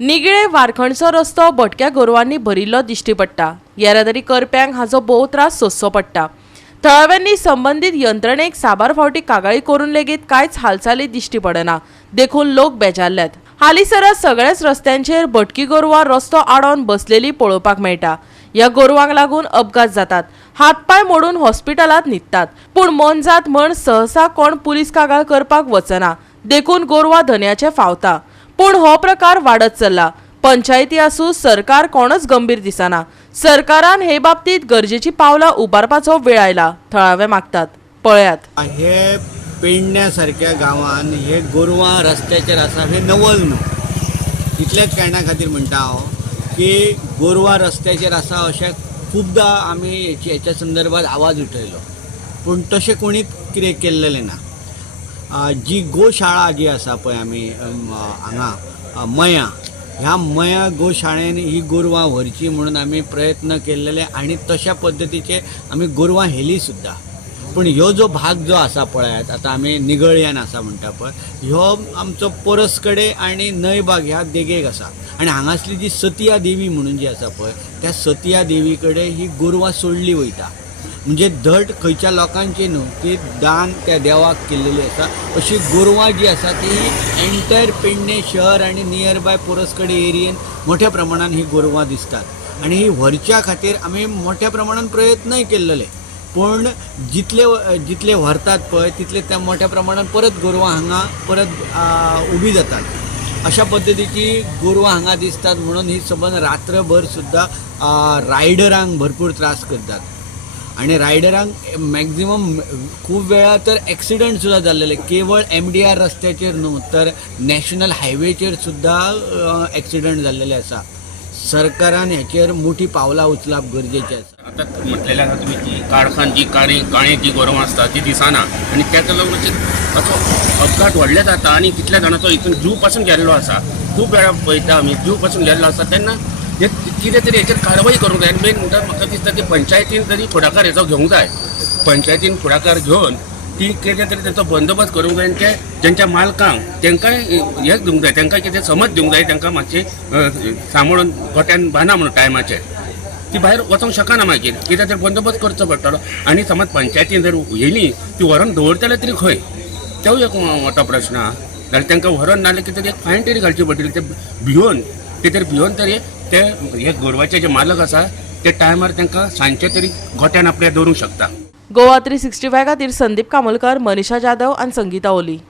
निगळे वारखणचो रस्तो भटक्या गोरवांनी भरिल्लो दिश्टी पडटा। येरादारी करप्यांक हाचो भोव त्रास सोंसचो पडटा। थळाव्यांनी संबंधित यंत्रणेक साबार फावटी कागाळी करून लेगीत कांयच हालचाली दिश्टी पडना, देखून लोक बेजारल्यात। हालीसराक सगळ्याच रस्त्यांचेर भटकी गोरवां रस्तो आडोवन बसलेली पळोवपाक मेळटा। ह्या गोरवांक लागून अपघात जातात, हातपाय मोडून हॉस्पिटलांत न्हिदतात, पूण मन जात म्हण सहसा कोण पुलीस कागाळ करपाक वचना, देखून गोरवां धन्याचे फावता। पूण हो प्रकार वाडत चल्ला। पंचायती आसूं सरकार कोणच गंभीर दिसना। सरकारान हे बाबतीत गरजेची पावलां उबारपाचो वेळ आयला, थळावे मागतात। पळयात। हे पेडण्या सारक्या गांवांत हे गोरवां रस्त्याचेर आसा हे नवल न्हू। इतलेच कारणा खातीर म्हणटा हांव की गोरवां रस्त्याचेर आसा अशें खूबदां आमी हेच्या संदर्भात आवाज उठयलो, पूण तशें कोणी कितें केल्लेलें ना। जी गोशाळा जी आसा पळय आमी हांगा मया, ह्या मया गोशाळेन ही गोरवां व्हरची म्हणून आमी प्रयत्न केल्लेले आनी तशा पद्दतीचे आमी गोरवां हेली सुद्दां। पूण ह्यो जो भाग जो आसा पळयात, आतां आमी निगळ्यान आसा म्हणटा पळय, ह्यो आमचो परसकडे आनी न्हयबाग ह्या देगेक आसा। आनी हांगासली जी सतिया देवी म्हणून जी आसा पळय, त्या सतिया देवी कडेन ही गोरवां सोडली वयता। म्हणजे धड खंयच्या लोकांची न्हू, ती दान त्या देवाक केल्लेली आसा। अशी गोरवां जी आसा ती एंटायर पेडणे शहर आनी नियर बाय परसकडे एरियेन मोठ्या प्रमाणात ही गोरवां दिसतात। आनी ही व्हरच्या खातीर आमी मोठ्या प्रमाणात प्रयत्नय केल्लेले, पूण जितले व्हरतात पळय तितले त्या मोठ्या प्रमाणात परत गोरवां हांगा परत उबी जातात। अशा पद्दतीची गोरवां हांगा दिसतात म्हणून ही सबंद रात्रभर सुद्दां रायडरांक भरपूर त्रास करतात। आणि रायडरांक मॅक्झिमम खूब वेळा तर ॲक्सिडंट सुद्दां जाल्लेले, केवळ MDR रस्त्याचेर न्हू तर नॅशनल हायवेचेर सुद्दां ॲक्सिडंट जाल्लेले आसा। सरकारान हेचेर मोठी पावलां उचलप गरजेचें आसा। आतां म्हटलेलें आसा तुमी की काळखान जी काळी जी गोरवां आसता ती दिसना आनी ताका लागून असो अपघात व्हडले जाता आनी कितल्या जाणांचो हितून जीव पासून गेल्लो आसा। खूब वेळा पळयता आमी जीव पासून गेल्लो आसा तेन्ना हे कितें तरी हेचेर कारवाई करूंक जाय। मेन म्हणटा म्हाका दिसता की पंचायतीन तरी फुडाकार हेचो घेवंक जाय। पंचायतीन फुडाकार घेवन ती कितें तरी तेचो बंदोबस्त करूंक जाय। ते जेंच्या मालकांक तांकांय हे दिवंक जाय, तांकां कितें समज दिवंक जाय, तांकां मातशी सांबाळून गोट्यान बांदा म्हणून टायमाचेर ती भायर वचोंक शकना। मागीर कितें तरी बंदोबस्त करचो पडटलो। आनी समज पंचायतीन जर येयली ती व्हरून दवरतले तरी खंय, तो एक मोठो प्रश्न आहा। जाल्यार तांकां व्हरून नाल्यार कितें तरी एक फायन तरी घालची पडटली। ते भिवन तरी ते हे गोरवाचे जे मालक आसा ते टायमार तांकां सांजचे तरी गोट्यान आपल्या दवरूंक शकता। गोवा 365 खातीर संदीप कामोलकर, मनीषा जाधव आनी संगीता ओली।